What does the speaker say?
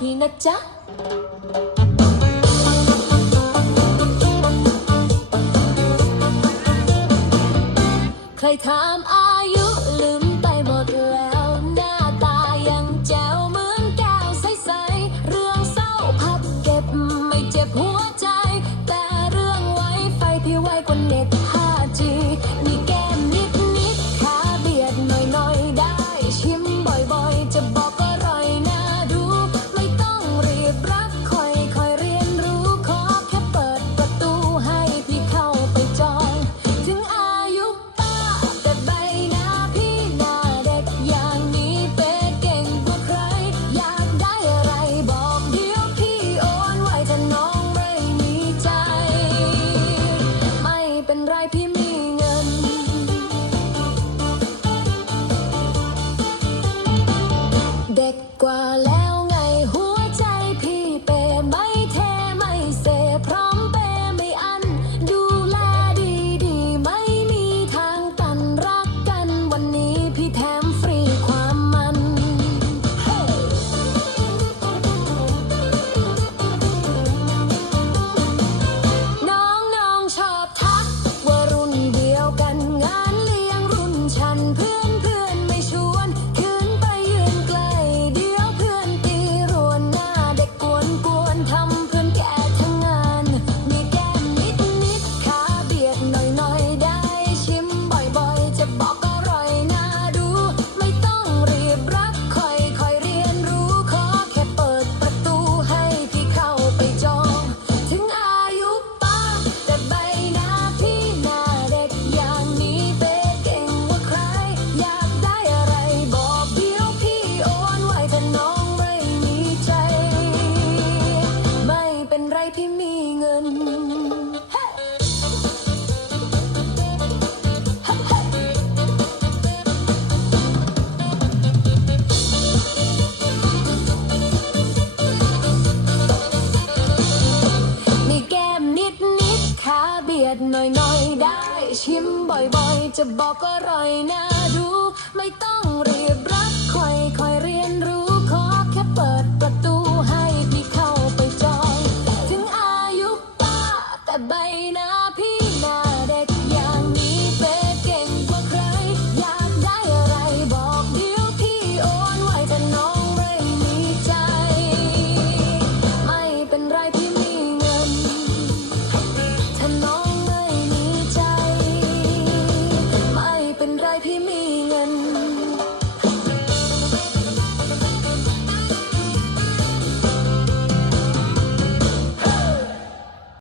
ทีนะจ๊ะใครถาม นมีแกมิดนิดขาเบียดน่อยหน่อยได้ ชิมบ่อยๆ จะบอกอร่อยน่ารู้ ไม่ต้องเรียบร้อย patabay now.